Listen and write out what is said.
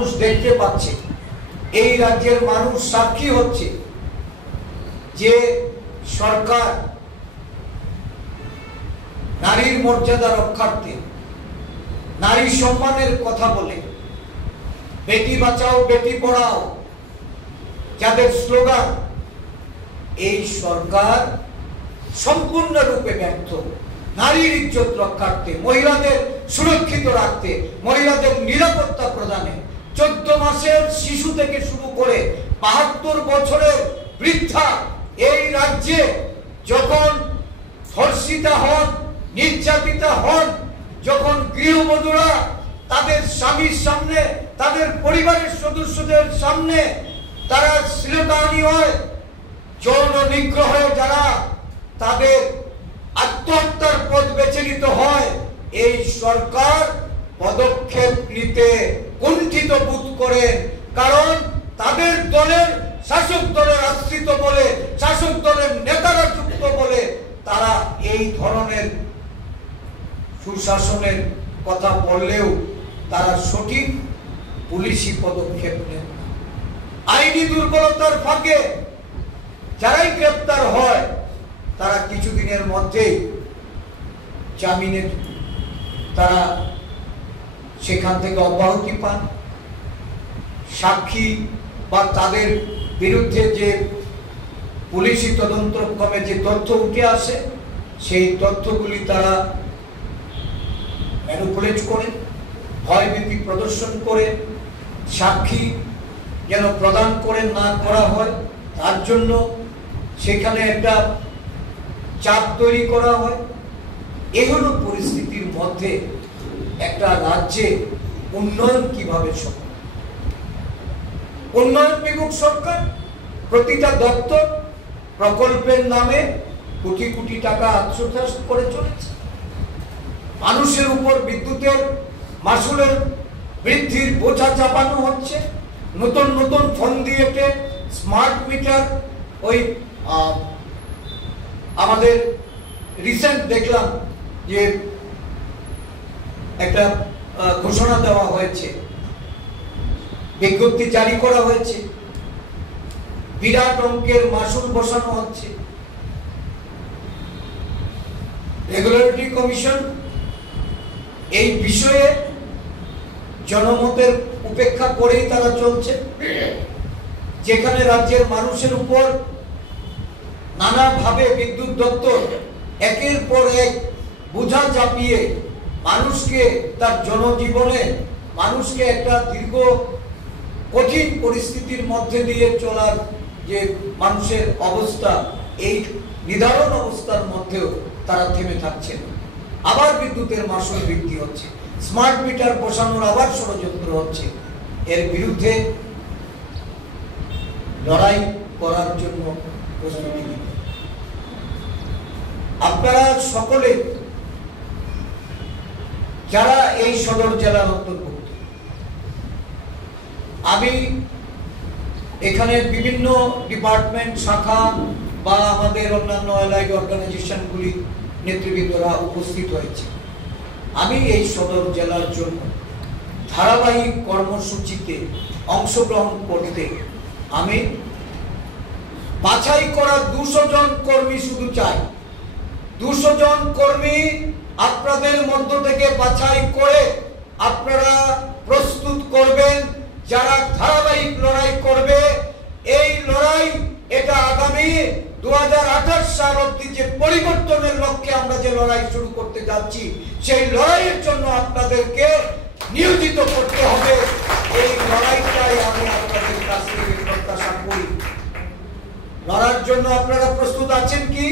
মানুষ দেখতে পাচ্ছে, এই রাজ্যের মানুষ সাক্ষী হচ্ছে যে সরকার নারীর মর্যাদা রক্ষার্থে, নারী সম্মানের কথা বলে, বেটি বাঁচাও বেটি পড়াও যাদের স্লোগান, এই সরকার সম্পূর্ণরূপে ব্যর্থ নারীর ইজ্জত রক্ষার্থে, মহিলাদের সুরক্ষিত রাখতে, মহিলাদের নিরাপত্তা প্রদানে। 14 মাসের শিশু থেকে শুরু করে 72 বছরের বৃদ্ধা এই রাজ্যে যখন ধর্ষিতা হন, নির্যাতিতা হন, যখন গৃহবধূরা তাদের স্বামীর সামনে, তাদের পরিবারের সদস্যদের সামনে তারা শ্লীলতাহানি হয়, যৌন নিগ্রহে যারা তাদের আত্মহত্যার পথ বেছে নিতে হয়, এই সরকার পদক্ষেপ নিতে কুণ্ঠিত বোধ করেন। কারণ তাদের দলের, শাসক দলের আশ্রিত বলে, শাসক দলের নেতারা যুক্ত বলে তারা এই ধরনের সুশাসনের কথা বললেও তারা সঠিক পুলিশি পদক্ষেপ নেন। আইনি দুর্বলতার ফাঁকে যারাই গ্রেপ্তার হয় তারা কিছুদিনের মধ্যেই জামিনে তারা সেখান থেকে অব্যাহতি পান। সাক্ষী বা তাদের বিরুদ্ধে যে পুলিশি তদন্তক্রমে যে তথ্য উঠে আসে, সেই তথ্যগুলি তারা ম্যানিপুলেট করে, ভয়ভীতি প্রদর্শন করে, সাক্ষী যেন প্রদান করে না করা হয় তার জন্য সেখানে একটা চাপ তৈরি করা হয়। এগুলো পরিস্থিতির মধ্যে একটা রাজ্যে উন্নয়ন কিভাবে সম্ভব? উন্নয়ন বিমুখ সরকার প্রতিটা দপ্তর প্রকল্পের নামে কোটি কোটি টাকা আত্মসাৎ করে চলেছে। মানুষের উপর বিদ্যুতের মাসুলের বৃদ্ধির বোঝা চাপানো হচ্ছে। নতুন নতুন ফোন দিয়েছে, স্মার্ট মিটার, ওই আমাদের রিসেন্ট দেখলাম যে একটা ঘোষণা দেওয়া হয়েছে, বিজ্ঞপ্তি জারি করা হয়েছে, বিরাট অঙ্কের মাসুল বসানো হচ্ছে। রেগুলেটরি কমিশন এই বিষয়ে জনমতের উপেক্ষা করেই তারা চলছে। যেখানে রাজ্যের মানুষের উপর নানাভাবে বিদ্যুৎ দপ্তর একের পর এক বোঝা চাপিয়ে মানুষকে তার জনজীবনে, মানুষকে একটা দীর্ঘ কঠিন পরিস্থিতির মধ্যে দিয়ে চলার যে মানুষের অবস্থা, এই নিদারুণ অবস্থার মধ্যেও তারা থেমে থাকছে না। আবার বিদ্যুতের মাসুল বৃদ্ধি হচ্ছে, স্মার্ট মিটার বসানোর আবার ষড়যন্ত্র হচ্ছে। এর বিরুদ্ধে লড়াই করার জন্য প্রস্তুতি নিতে আপনারা সকলে যারা এই সদর জেলার অন্তর্ভুক্ত, আমি এখানে বিভিন্ন ডিপার্টমেন্ট শাখা বা আমাদের অন্যান্য অ্যালাইড অর্গানাইজেশনগুলি নেতৃবৃন্দরা উপস্থিত হয়েছে। আমি এই সদর জেলার জন্য ধারাবাহিক কর্মসূচিতে অংশগ্রহণ করতে আমি বাছাই করা 200 জন কর্মী শুধু চাই। 200 জন কর্মী আপনাদের মধ্য থেকে বাছাই করে আপনারা প্রস্তুত করবেন, যারা ধারাবাহিক লড়াই করবে। এই লড়াই এটা আগামী 2028 সাল অবধি যে পরিবর্তনের লক্ষ্যে আমরা যে লড়াই শুরু করতে যাচ্ছি, সেই লড়াইয়ের জন্য আপনাদেরকে নিয়োজিত করতে হবে। এই লড়াইটাই আমি আপনাদের কাছ থেকে প্রত্যাশা করি। লড়ার জন্য আপনারা প্রস্তুত আছেন কি?